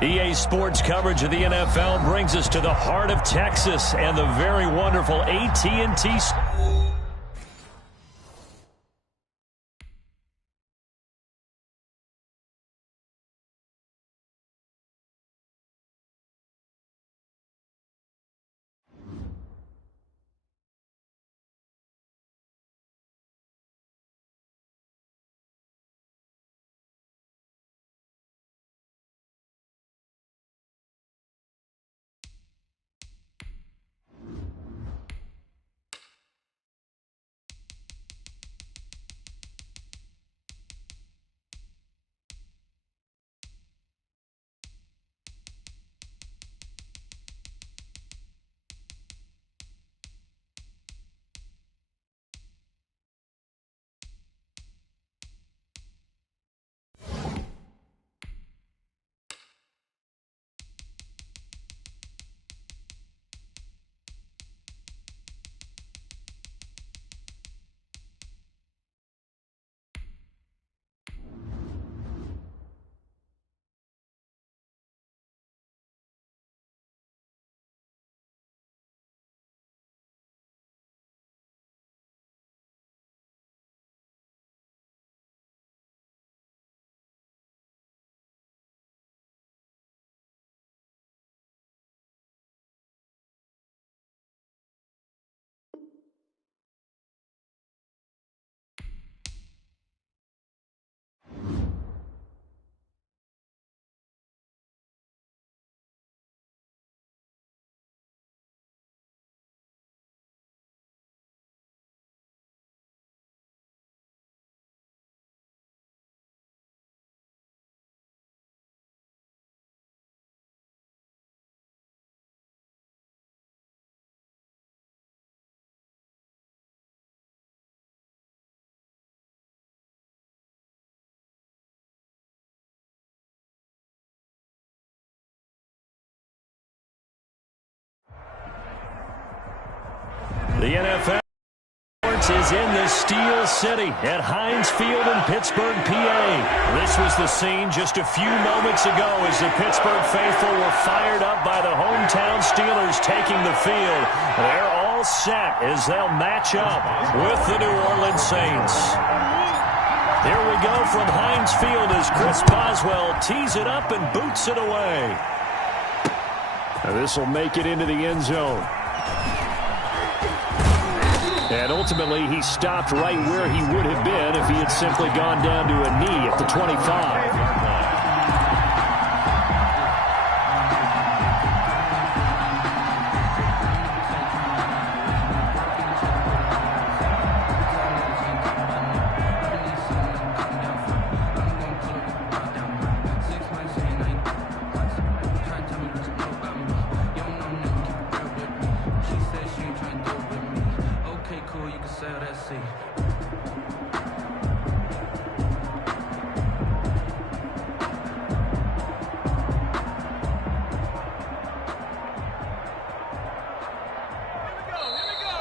EA Sports coverage of the NFL brings us to the heart of Texas and the very wonderful AT&T. The NFL is in the Steel City at Heinz Field in Pittsburgh, PA. This was the scene just a few moments ago as the Pittsburgh faithful were fired up by the hometown Steelers taking the field. They're all set as they'll match up with the New Orleans Saints. Here we go from Heinz Field as Chris Boswell tees it up and boots it away. This will make it into the end zone. And ultimately, he stopped right where he would have been if he had simply gone down to a knee at the 25.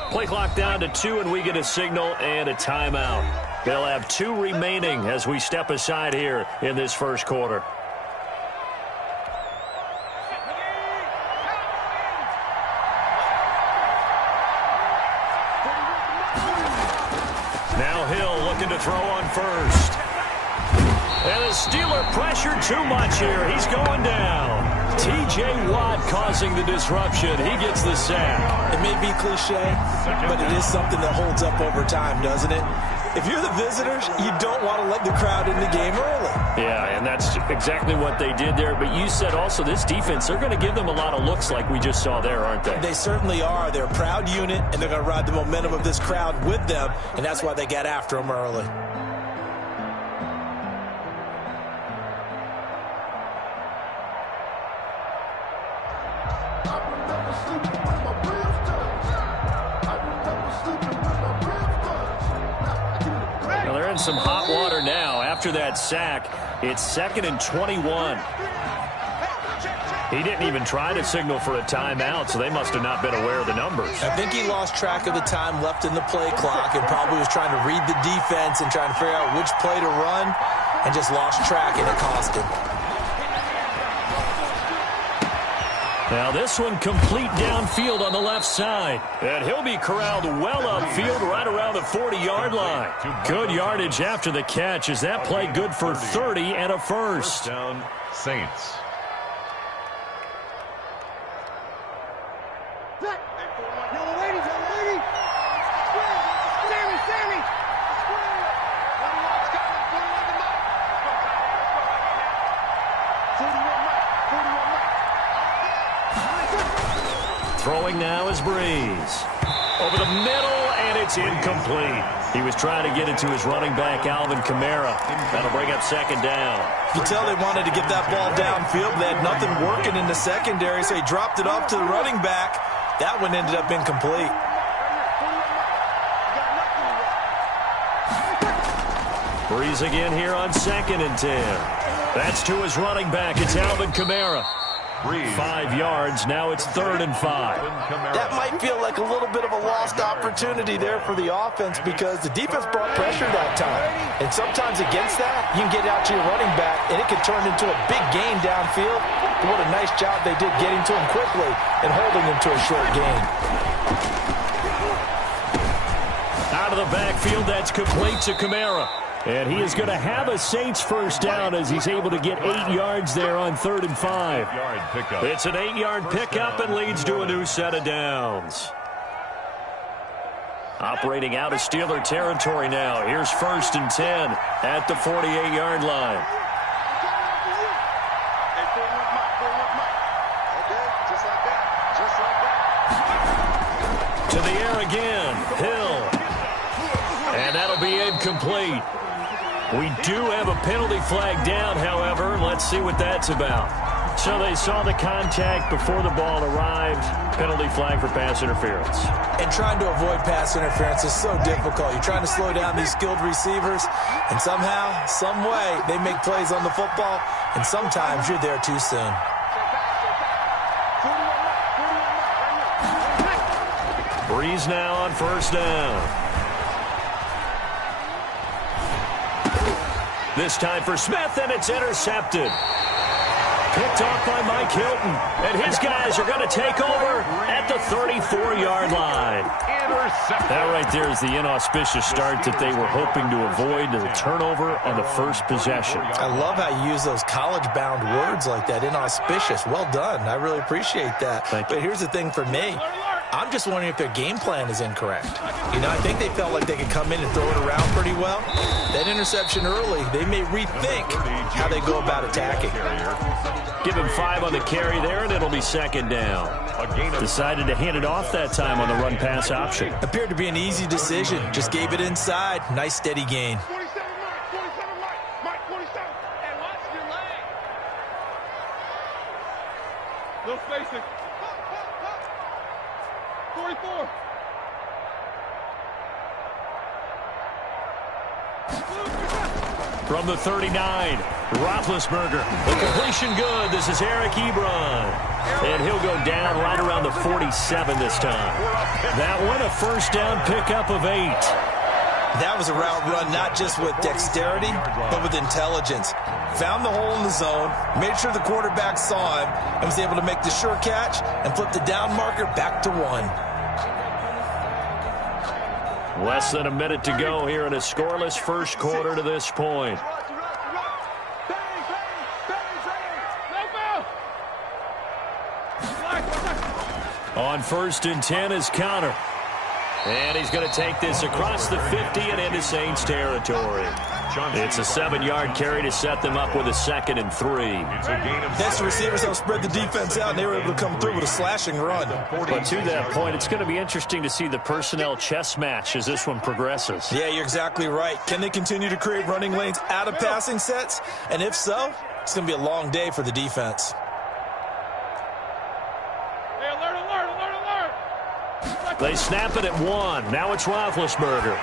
Play clock down to 2, and we get a signal and a timeout. They'll have 2 remaining as we step aside here in this first quarter. Now Hill looking to throw on first. And the Steeler pressured too much here. He's going down. T.J. Watt causing the disruption. He gets the sack. It may be cliche, but it is something that holds up over time, doesn't it? If you're the visitors, you don't want to let the crowd in the game early. Yeah, and that's exactly what they did there. But you said also this defense, they're going to give them a lot of looks like we just saw there, aren't they? They certainly are. They're a proud unit, and they're going to ride the momentum of this crowd with them, and that's why they got after them early. Some hot water now after that sack. It's 2nd and 21. He didn't even try to signal for a timeout, so they must have not been aware of the numbers. I think he lost track of the time left in the play clock and probably was trying to read the defense and trying to figure out which play to run and just lost track, and it cost him. Now this one complete downfield on the left side. And he'll be corralled well upfield right around the 40-yard line. Good yardage after the catch as that play good for 30 and a first. First down, Saints. Throwing now is Breeze. Over the middle, and it's incomplete. He was trying to get it to his running back, Alvin Kamara. That'll bring up second down. You can tell they wanted to get that ball downfield. They had nothing working in the secondary, so he dropped it off to the running back. That one ended up incomplete. Breeze again here on 2nd and 10. That's to his running back. It's Alvin Kamara. 5 yards. Now it's 3rd and 5. That might feel like a little bit of a lost opportunity there for the offense because the defense brought pressure that time. And sometimes against that, you can get out to your running back, and it can turn into a big gain downfield. But what a nice job they did getting to him quickly and holding him to a short gain. Out of the backfield, that's complete to Kamara. And he is going to have a Saints first down as he's able to get 8 yards there on 3rd and 5. It's an 8-yard pickup and leads to a new set of downs. Operating out of Steeler territory now. Here's 1st and 10 at the 48-yard line. To the air again. Hill. And that'll be incomplete. We do have a penalty flag down, however. Let's see what that's about. So they saw the contact before the ball arrived. Penalty flag for pass interference. And trying to avoid pass interference is so difficult. You're trying to slow down these skilled receivers, and somehow, some way, they make plays on the football, and sometimes you're there too soon. Breeze now on 1st down. This time for Smith, and it's intercepted. Picked off by Mike Hilton. And his guys are going to take over at the 34-yard line. That right there is the inauspicious start that they were hoping to avoid, the turnover on the first possession. I love how you use those college-bound words like that, inauspicious. Well done. I really appreciate that. But here's the thing for me. I'm just wondering if their game plan is incorrect. You know, I think they felt like they could come in and throw it around pretty well. That interception early, they may rethink how they go about attacking. Give him 5 on the carry there, and it'll be 2nd down. Decided to hand it off that time on the run-pass option. Appeared to be an easy decision. Just gave it inside. Nice, steady gain. No spacing. 44. From the 39, Roethlisberger. The completion good. This is Eric Ebron. And he'll go down right around the 47 this time. That one, a first down pickup of 8. That was a route run not just with dexterity, but with intelligence. Found the hole in the zone, made sure the quarterback saw him, and was able to make the sure catch and flip the down marker back to 1. Less than a minute to go here in a scoreless first quarter to this point. On 1st and 10 is Connor. And he's going to take this across the 50 and into Saints territory. It's a 7-yard carry to set them up with a 2nd and 3. Next, the receivers help spread the defense out, and they were able to come through with a slashing run. But to that point, it's going to be interesting to see the personnel chess match as this one progresses. Yeah, you're exactly right. Can they continue to create running lanes out of passing sets? And if so, it's going to be a long day for the defense. They snap it at 1. Now it's Roethlisberger.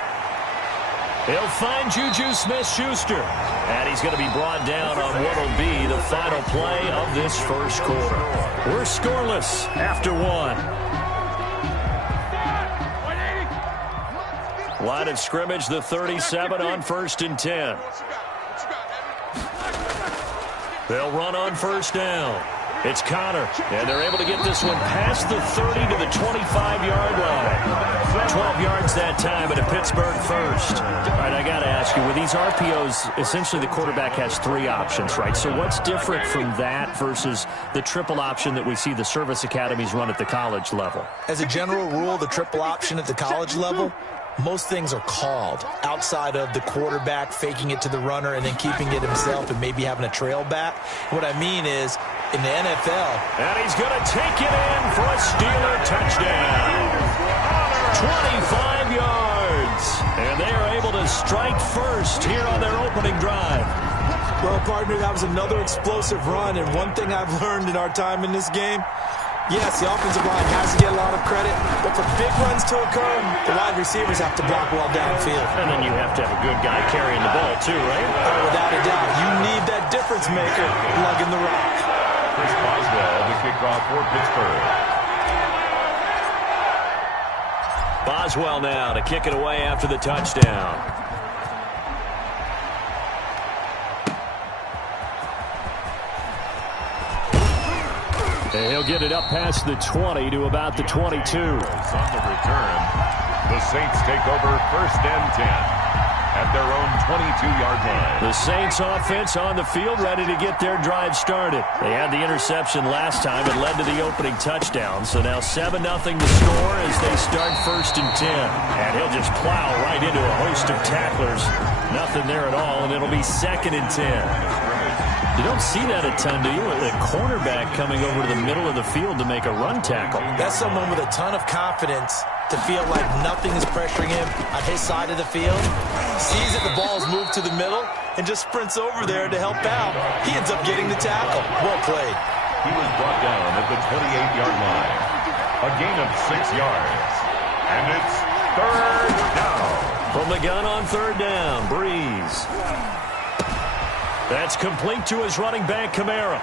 He'll find Juju Smith-Schuster. And he's going to be brought down on what will be the final play of this first quarter. We're scoreless after 1. Line of scrimmage, the 37 on 1st and 10. They'll run on 1st down. It's Connor, and they're able to get this one past the 30 to the 25-yard line. 12 yards that time, and a Pittsburgh first. All right, I got to ask you, with these RPOs, essentially the quarterback has 3 options, right? So what's different from that versus the triple option that we see the service academies run at the college level? As a general rule, the triple option at the college level, most things are called outside of the quarterback faking it to the runner and then keeping it himself and maybe having a trail back. What I mean is, in the NFL... And he's going to take it in for a Steeler touchdown. 25 yards. And they are able to strike first here on their opening drive. Well, partner, that was another explosive run, and one thing I've learned in our time in this game, yes, the offensive line has to get a lot of credit, but for big runs to occur, the wide receivers have to block well downfield. And then you have to have a good guy carrying the ball too, right? Oh, without a doubt. You need that difference maker lugging the rock. Chris Boswell, the kickoff for Pittsburgh. Boswell now to kick it away after the touchdown. And he'll get it up past the 20 to about the 22. On the return, the Saints take over 1st and 10 at their own 22-yard line. The Saints offense on the field, ready to get their drive started. They had the interception last time. It led to the opening touchdown. So now 7-0 to score as they start 1st and 10. And he'll just plow right into a host of tacklers. Nothing there at all, and it'll be 2nd and 10. You don't see that a ton, do you? A cornerback coming over to the middle of the field to make a run tackle. That's someone with a ton of confidence to feel like nothing is pressuring him on his side of the field. Sees that the ball's moved to the middle and just sprints over there to help out. He ends up getting the tackle. Well played. He was brought down at the 28-yard line. A gain of 6 yards. And it's 3rd down. From the gun on 3rd down, Breeze. That's complete to his running back, Kamara.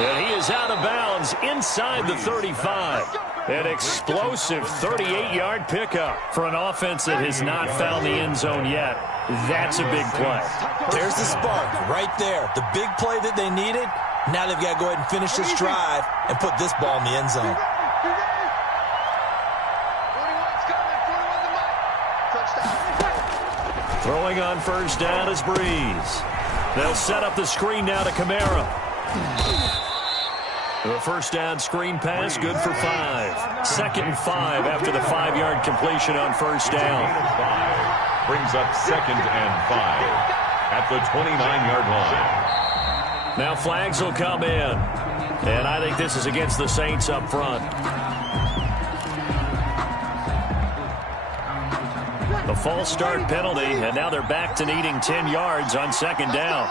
And he is out of bounds inside the 35. An explosive 38-yard pickup for an offense that has not found the end zone yet. That's a big play. There's the spark right there. The big play that they needed. Now they've got to go ahead and finish this drive and put this ball in the end zone. Throwing on 1st down is Breeze. They'll set up the screen now to Kamara. The 1st down screen pass, good for 5. 2nd and 5 after the 5-yard completion on 1st down. Brings up 2nd and 5 at the 29-yard line. Now flags will come in. And I think this is against the Saints up front. A false start penalty, and now they're back to needing 10 yards on 2nd down.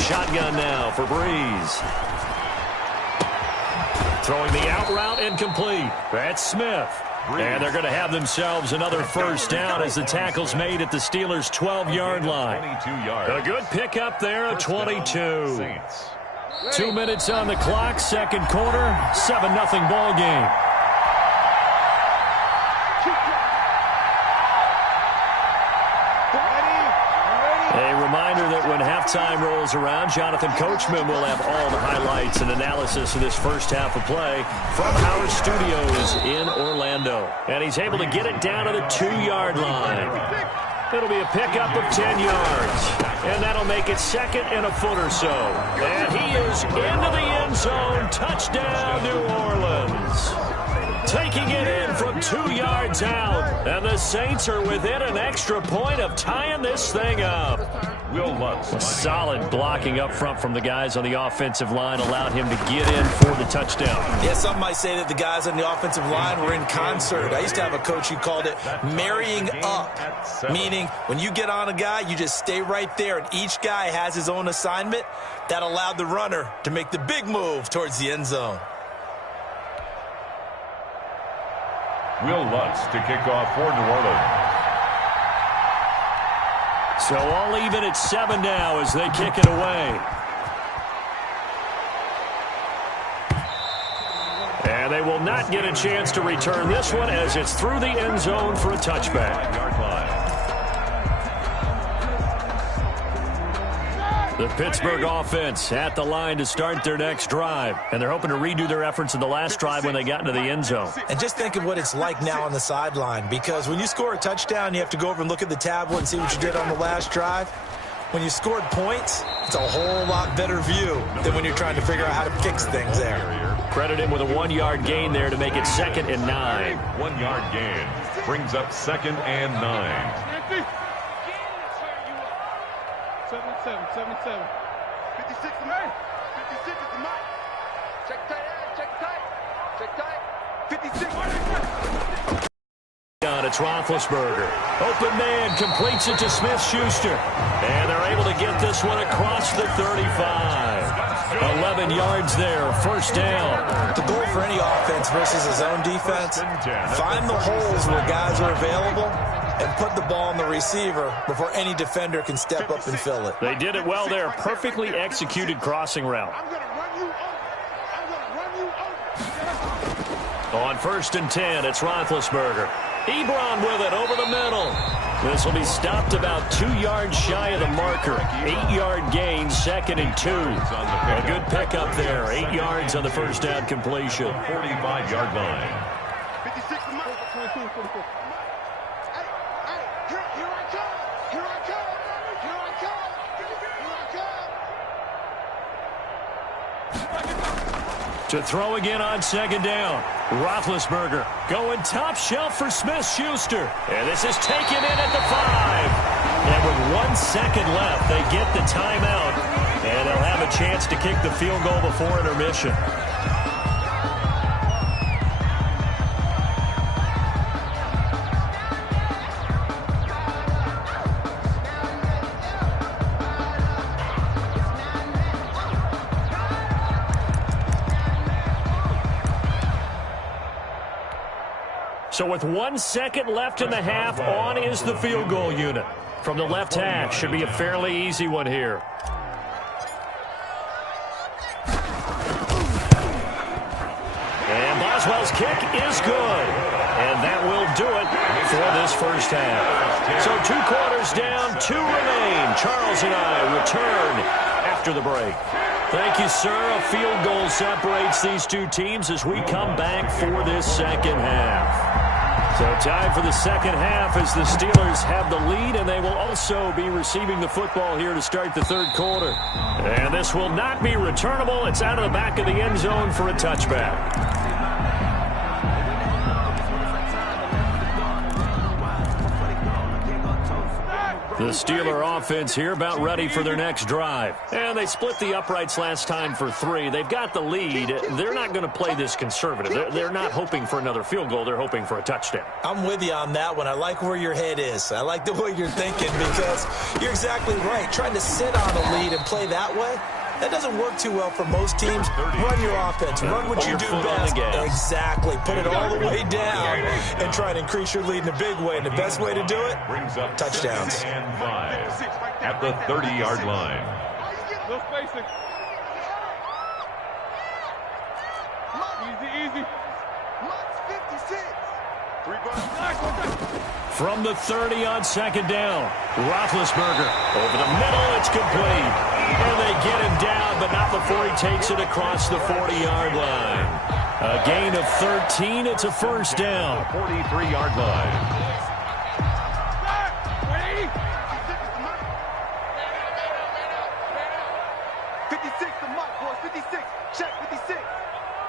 Shotgun now for Breeze. Throwing the out route incomplete. That's Smith. And they're going to have themselves another 1st down as the tackle's made at the Steelers' 12-yard line. 22 yards. A good pickup there at 22. 2 minutes on the clock, 2nd quarter, 7-0 ball game. That when halftime rolls around, Jonathan Coachman will have all the highlights and analysis of this first half of play from our studios in Orlando. And he's able to get it down to the 2-yard line. It'll be a pickup of 10 yards. And that'll make it 2nd and a foot or so. And he is into the end zone. Touchdown, New Orleans. Taking it in from 2 yards out. And the Saints are within an extra point of tying this thing up. Will Lutz. Solid blocking up front from the guys on the offensive line allowed him to get in for the touchdown. Yeah, some might say that the guys on the offensive line were in concert. I used to have a coach who called it marrying up, meaning when you get on a guy, you just stay right there, and each guy has his own assignment. That allowed the runner to make the big move towards the end zone. Will Lutz to kick off for New Orleans. So all even at 7 now as they kick it away. And they will not get a chance to return this one as it's through the end zone for a touchback. The Pittsburgh offense at the line to start their next drive. And they're hoping to redo their efforts in the last drive when they got into the end zone. And just think of what it's like now on the sideline, because when you score a touchdown, you have to go over and look at the tablet and see what you did on the last drive. When you scored points, it's a whole lot better view than when you're trying to figure out how to fix things there. Credit him with a 1-yard gain there to make it 2nd and 9. 1-yard gain brings up 2nd and 9. 7-7. 56 to me. 56 is the mic. Check tight. Check tight. 56. It's Roethlisberger. Open man, completes it to Smith-Schuster. And they're able to get this one across the 35. 11 yards there, first down. The goal for any offense versus his own defense, find the holes where guys are available and put the ball on the receiver before any defender can step up and fill it. They did it well there. Perfectly executed crossing route. On 1st and 10, it's Roethlisberger. Ebron with it over the middle. This will be stopped about 2 yards shy of the marker. 8-yard gain, 2nd and 2. A good pickup there. 8 yards on the first down completion. 45-yard line. 56 to Mike. 22, 44. Here I come. To throw again on 2nd down. Roethlisberger going top shelf for Smith-Schuster. And this is taken in at the 5. And with 1 second left, they get the timeout. And they'll have a chance to kick the field goal before intermission. So with 1 second left in the half, on is the field goal unit. From the left hash, should be a fairly easy one here. And Boswell's kick is good. And that will do it for this first half. So 2 quarters down, 2 remain. Charles and I return after the break. Thank you, sir. A field goal separates these two teams as we come back for this second half. So time for the second half as the Steelers have the lead, and they will also be receiving the football here to start the third quarter. And this will not be returnable. It's out of the back of the end zone for a touchback. The Steeler offense here about ready for their next drive. And they split the uprights last time for 3. They've got the lead. They're not going to play this conservative. They're not hoping for another field goal. They're hoping for a touchdown. I'm with you on that one. I like where your head is. I like the way you're thinking because you're exactly right. Trying to sit on a lead and play that way, that doesn't work too well for most teams. Run your offense. Run what you do best. Exactly. Put it all the way down and try to increase your lead in a big way. And the best way to do it, touchdowns. And 5 at the 30-yard line. Little spacing. Easy. Mike's 56. 3 bucks. From the 30 on 2nd down, Roethlisberger over the middle. It's complete. And they get him down, but not before he takes it across the 40-yard line. A gain of 13. It's a first down. 43-yard line. 56 to Mike, boys. 56. Check 56.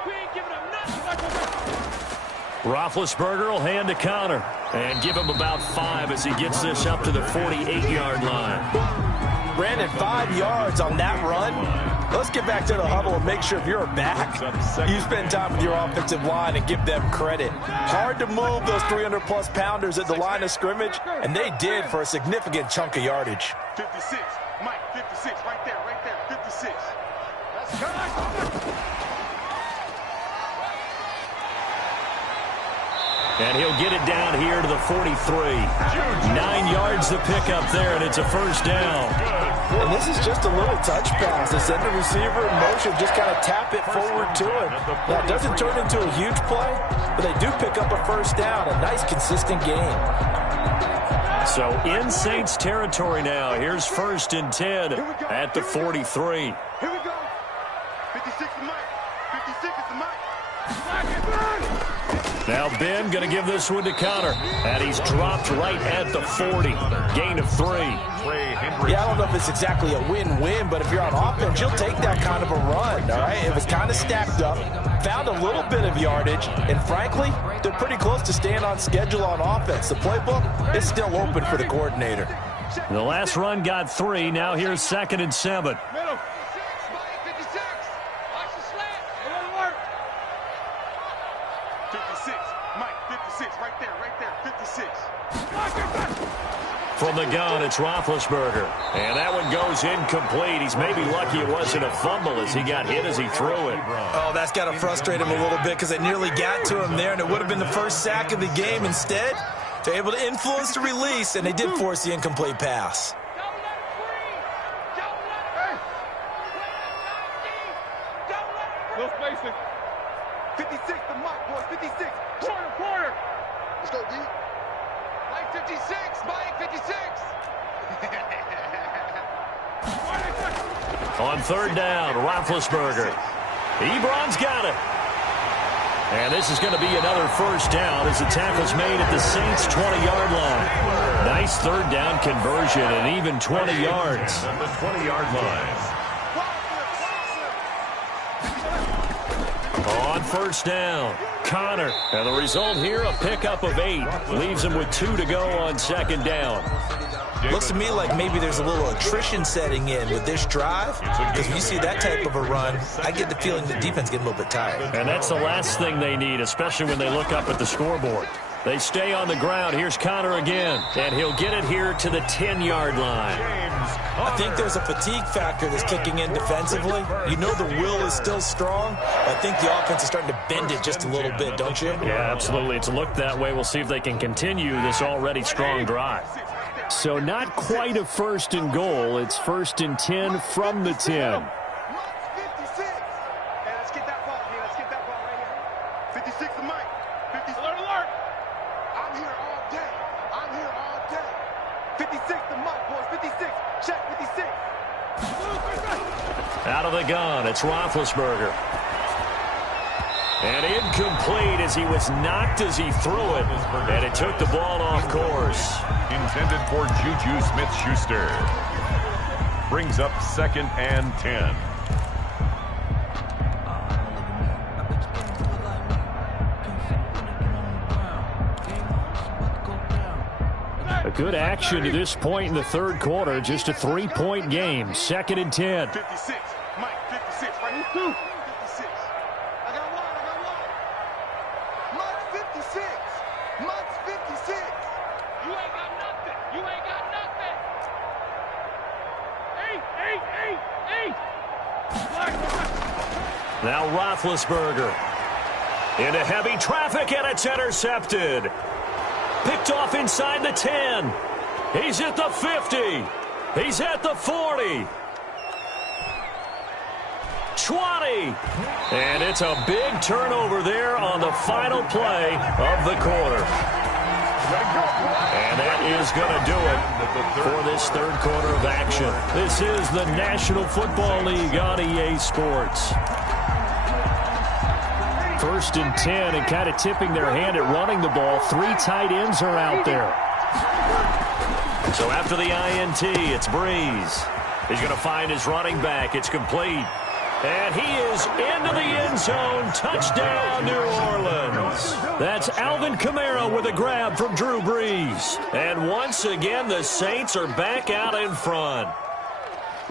We ain't giving up nothing. Roethlisberger will hand the counter and give him about 5 as he gets this up to the 48-yard line. Brandon, 5 yards on that run. Let's get back to the huddle and make sure if you're back, you spend time with your offensive line and give them credit. Hard to move those 300-plus pounders at the line of scrimmage, and they did for a significant chunk of yardage. 56. Mike, 56. Right there. 56. That's good. And he'll get it down here to the 43. 9 yards to pick up there, and it's a first down. And this is just a little touch pass to send the receiver in motion, just kind of tap it forward to him. Now, it doesn't turn into a huge play, but they do pick up a first down, a nice, consistent gain. So in Saints territory now. Here's 1st and 10 at the 43. Here we go. 56 is Mike. 56 is the Mike. Now Ben going to give this one to Connor. And he's dropped right at the 40. Gain of 3. Yeah, I don't know if it's exactly a win-win, but if you're on offense, you'll take that kind of a run, all right? It was kind of stacked up, found a little bit of yardage, and frankly, they're pretty close to staying on schedule on offense. The playbook is still open for the coordinator. The last run got 3. Now here's 2nd and 7. Middle. 56. Watch the slant. Alert. 56. Mike, 56. Right there. 56. From the gun, it's Roethlisberger. And that one goes incomplete. He's maybe lucky it wasn't a fumble as he got hit as he threw it. Oh, that's got to frustrate him a little bit because it nearly got to him there, and it would have been the first sack of the game. Instead, they're able to influence the release, and they did force the incomplete pass. No spacing. 56 to Mike, boys. 56. Corner. Let's go, D. Mike 56. Mike 56. On 3rd down, Roethlisberger. Ebron's got it. And this is going to be another 1st down as the tackle's made at the Saints' 20-yard line. Nice 3rd down conversion and even 20 yards. At the 20-yard line. On 1st down, Connor. And the result here, a pickup of 8. Leaves him with 2 to go on 2nd down. Looks to me like maybe there's a little attrition setting in with this drive, because when you see that type of a run, I get the feeling the defense getting a little bit tired. And that's the last thing they need, especially when they look up at the scoreboard. They stay on the ground. Here's Connor again, and he'll get it here to the 10-yard line. I think there's a fatigue factor that's kicking in defensively. You know the will is still strong, but I think the offense is starting to bend it just a little bit, don't you? Yeah, absolutely. It's looked that way. We'll see if they can continue this already strong drive. So not quite a 1st and goal. It's 1st and 10 from the 10. Mike's 56. Hey, let's get that ball here. Let's get that ball right here. 56 to Mike. 56. Alert. I'm here all day. 56 to Mike, boys. 56. Check 56. Out of the gun, it's Roethlisberger. And incomplete as he was knocked as he threw it. And it took the ball off course. Intended for Juju Smith-Schuster. Brings up 2nd and 10. A good action to this point in the 3rd quarter. Just a 3-point game. 2nd and 10. 56. Mike, 56. Right here, 2. 56. I got one. Mike's 56. Mike's 56. You ain't got nothing. Eight. Now Roethlisberger. Into heavy traffic, and it's intercepted. Picked off inside the 10. He's at the 50. He's at the 40. 20. And it's a big turnover there on the final play of the quarter. And that is going to do it for this 3rd quarter of action. This is the National Football League on EA Sports. 1st and 10, and kind of tipping their hand at running the ball. 3 tight ends are out there. So after the INT, it's Breeze. He's going to find his running back. It's complete. And he is into the end zone. Touchdown, New Orleans. That's Alvin Kamara with a grab from Drew Brees. And once again, the Saints are back out in front.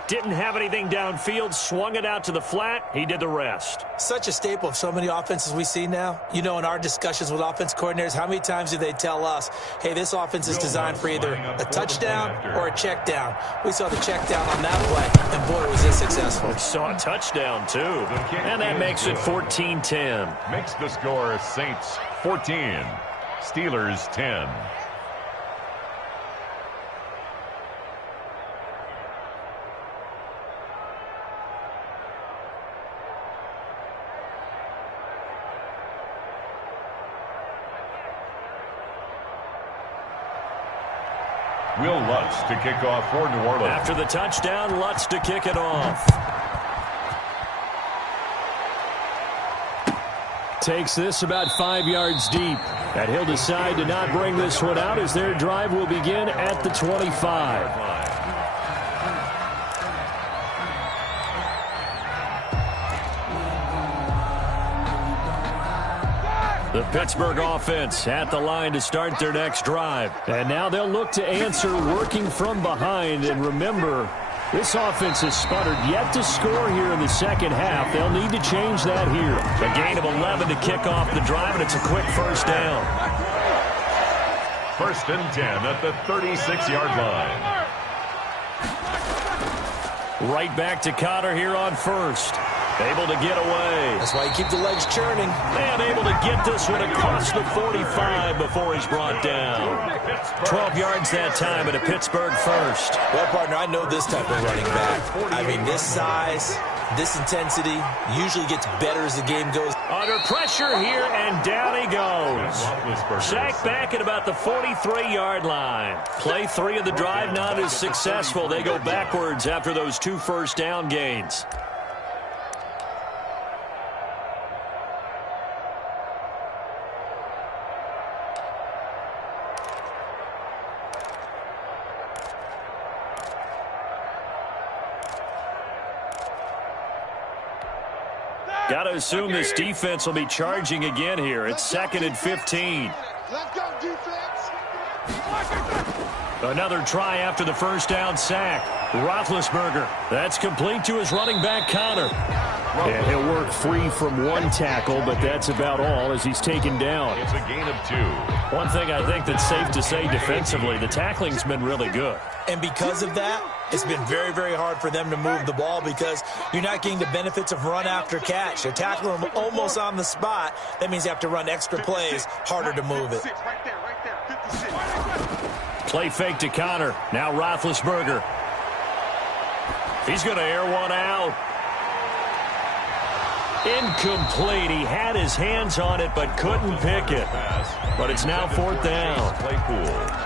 Didn't have anything downfield, swung it out to the flat. He did the rest. Such a staple of so many offenses we see now. You know, in our discussions with offense coordinators, how many times do they tell us, hey, this offense is designed for either a touchdown or a check down? We saw the check down on that play, and boy, was it successful. We saw a touchdown, too. And that makes it 14-10. Makes the score Saints 14, Steelers 10. Will Lutz to kick off for New Orleans. After the touchdown, Lutz to kick it off. Takes this about 5 yards deep. And he'll decide to not bring this one out as their drive will begin at the 25. The Pittsburgh offense at the line to start their next drive. And now they'll look to answer working from behind. And remember, this offense has sputtered yet to score here in the second half. They'll need to change that here. A gain of 11 to kick off the drive, and it's a quick first down. 1st and 10 at the 36-yard line. Right back to Cotter here on first. Able to get away. That's why you keep the legs churning. And able to get this one across the 45 before he's brought down. 12 yards that time at a Pittsburgh first. Well, partner, I know this type of running back. I mean, this size, this intensity usually gets better as the game goes. Under pressure here, and down he goes. Sacked back at about the 43-yard line. Play 3 of the drive not as successful. They go backwards after those 2 first down gains. Got to assume this defense will be charging again here. It's 2nd and 15. Let's go, defense. Another try after the first down sack. Roethlisberger. That's complete to his running back, Connor. And he'll work free from 1 tackle, but that's about all as he's taken down. It's a gain of 2. One thing I think that's safe to say defensively, the tackling's been really good. And because of that, it's been very, very hard for them to move the ball because you're not getting the benefits of run after catch. They're tackling them almost on the spot. That means you have to run extra plays, harder to move it. Right there, 56. Play fake to Connor. Now Roethlisberger. He's going to air one out. Incomplete. He had his hands on it but couldn't pick it. But it's now 4th down.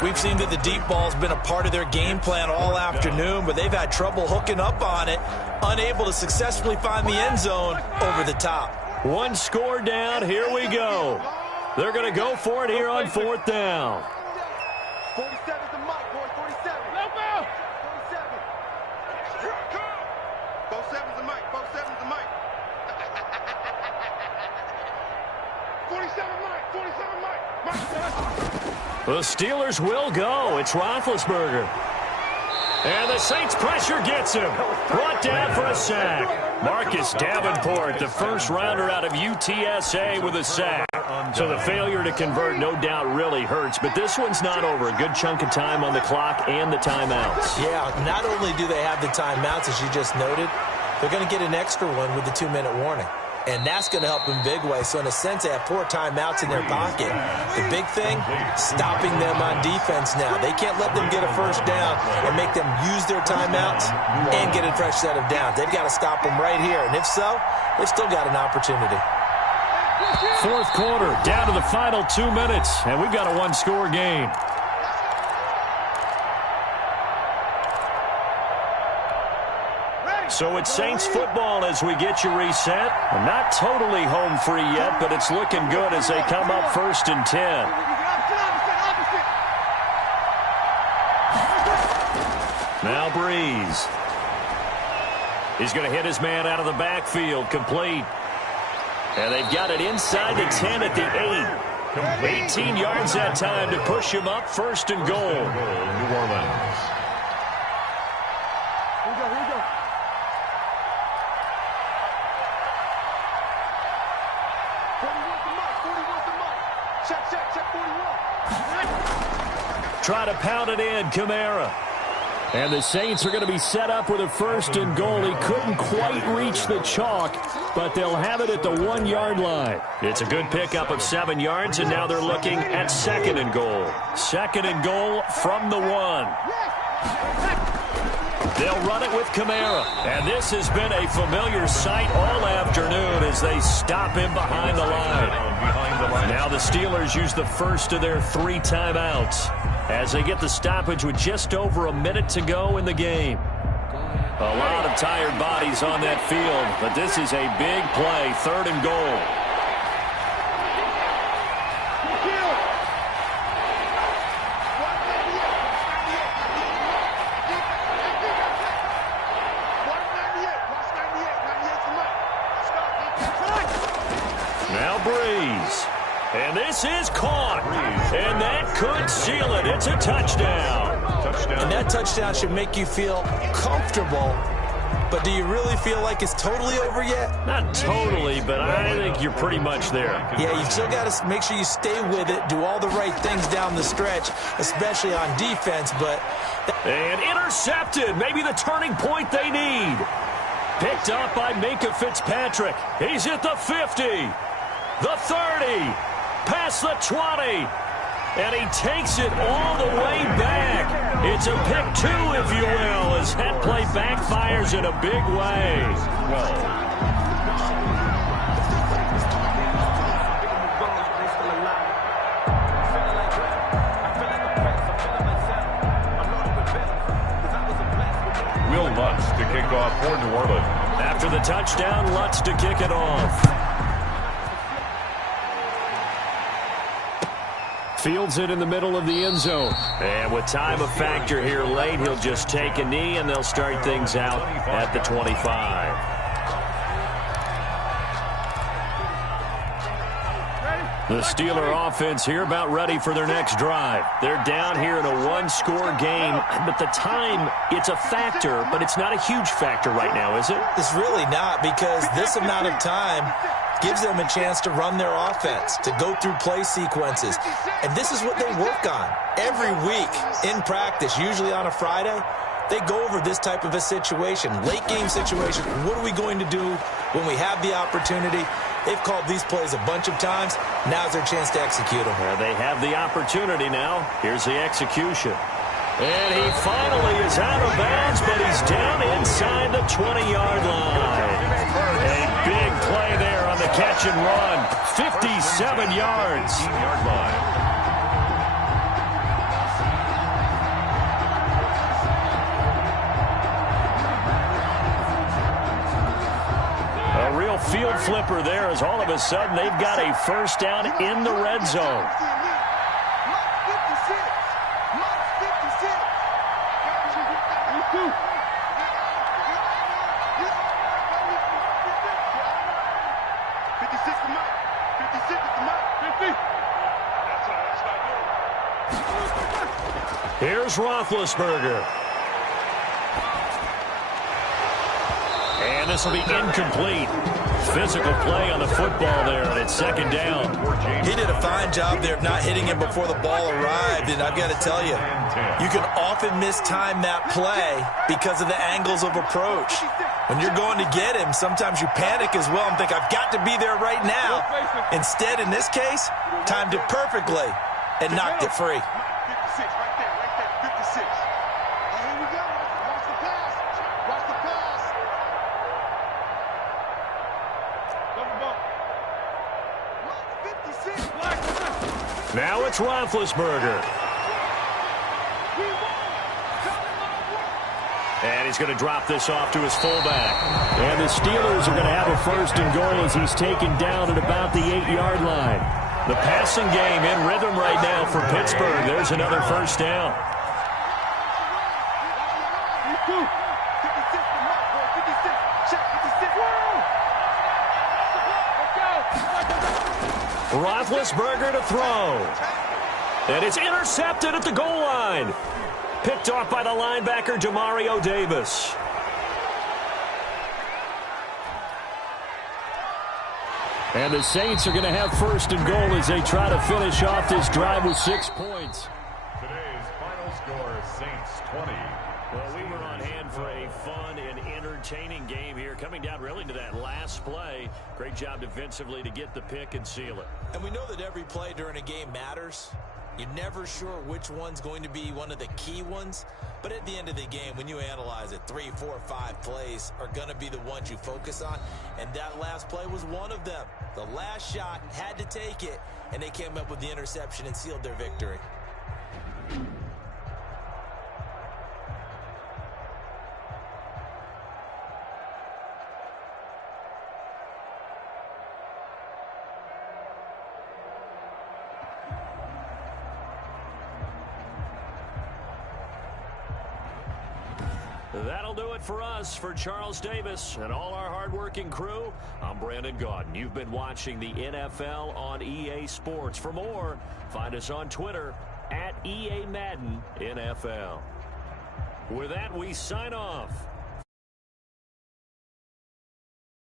We've seen that the deep ball's been a part of their game plan all afternoon, but they've had trouble hooking up on it, unable to successfully find the end zone over the top. 1 score down. Here we go. They're going to go for it here on 4th down. 47's the mic, boy. 47. No ball. 47. Here I come. 47's the mic. 47's the mic. 47 mic. 47 mic. The Steelers will go. It's Roethlisberger. And the Saints pressure gets him. Brought down for a sack. Marcus Davenport, the first rounder out of UTSA with a sack. So the failure to convert no doubt really hurts, but this one's not over. A good chunk of time on the clock and the timeouts. Yeah, not only do they have the timeouts, as you just noted, they're going to get an extra one with the 2-minute warning. And that's going to help in big way. So in a sense, they have 4 timeouts in their pocket. The big thing, stopping them on defense now. They can't let them get a first down and make them use their timeouts and get a fresh set of downs. They've got to stop them right here. And if so, they've still got an opportunity. 4th quarter, down to the final 2 minutes, and we've got a 1-score game. So it's Saints football as we get you reset. Not totally home free yet, but it's looking good as they come up 1st and 10. Now Breeze. He's going to hit his man out of the backfield, complete. And they've got it inside the 10 at the 8. 18 yards that time to push him up 1st and goal. New Orleans. Here we go. Check 41. Try to pound it in, Kamara. And the Saints are going to be set up with a 1st and goal. He couldn't quite reach the chalk, but they'll have it at the 1-yard line. It's a good pickup of 7 yards, and now they're looking at 2nd and goal. 2nd and goal from the 1. They'll run it with Kamara. And this has been a familiar sight all afternoon as they stop him behind the line. Now the Steelers use the first of their 3 timeouts. as they get the stoppage with just over a minute to go in the game. A lot of tired bodies on that field, but this is a big play, 3rd and goal. Now Breeze. And this is caught. And that could seal it. It's a touchdown. And that touchdown should make you feel comfortable. But do you really feel like it's totally over yet? Not totally, but I think you're pretty much there. Yeah, you still got to make sure you stay with it, do all the right things down the stretch, especially on defense. And intercepted. Maybe the turning point they need. Picked up by Minkah Fitzpatrick. He's at the 50, the 30, past the 20. And he takes it all the way back. It's a pick 2, if you will, as that play backfires in a big way. Will Lutz to kick off for New Orleans. After the touchdown, Lutz to kick it off. Fields it in the middle of the end zone. And with time a factor here late, he'll just take a knee, and they'll start things out at the 25. The Steeler offense here about ready for their next drive. They're down here in a one-score game, but the time, it's a factor, but it's not a huge factor right now, is it? It's really not, because this amount of time gives them a chance to run their offense, to go through play sequences. And this is what they work on every week in practice, usually on a Friday. They go over this type of a situation, late game situation. What are we going to do when we have the opportunity? They've called these plays a bunch of times. Now's their chance to execute them. Well, they have the opportunity now. Here's the execution. And he finally is out of bounds, but he's down inside the 20-yard line. A big play there on the catch and run. 57 yards. A real field flipper there, as all of a sudden they've got a first down in the red zone. Here's Roethlisberger. And this will be incomplete. Physical play on the football there, and it's 2nd down. He did a fine job there of not hitting him before the ball arrived, and I've got to tell you, you can often mistime that play because of the angles of approach. When you're going to get him, sometimes you panic as well and think, I've got to be there right now. Instead, in this case, timed it perfectly and knocked it free. Now it's Roethlisberger. And he's going to drop this off to his fullback. And the Steelers are going to have a 1st and goal as he's taken down at about the 8-yard line. The passing game in rhythm right now for Pittsburgh. There's another 1st down. Roethlisberger to throw. And it's intercepted at the goal line. Picked off by the linebacker, Demario Davis. And the Saints are going to have 1st and goal as they try to finish off this drive with 6 points. Today's final score, Saints 20. Well, we were on hand for a fun and entertaining game here, coming down really to that last play. Great job defensively to get the pick and seal it. And we know that every play during a game matters. You're never sure which one's going to be one of the key ones. But at the end of the game, when you analyze it, 3, 4, 5 plays are going to be the ones you focus on. And that last play was one of them. The last shot had to take it, and they came up with the interception and sealed their victory. That'll do it for us. For Charles Davis and all our hardworking crew, I'm Brandon Gaudin. You've been watching the NFL on EA Sports. For more, find us on Twitter @EA Madden NFL. With that, we sign off.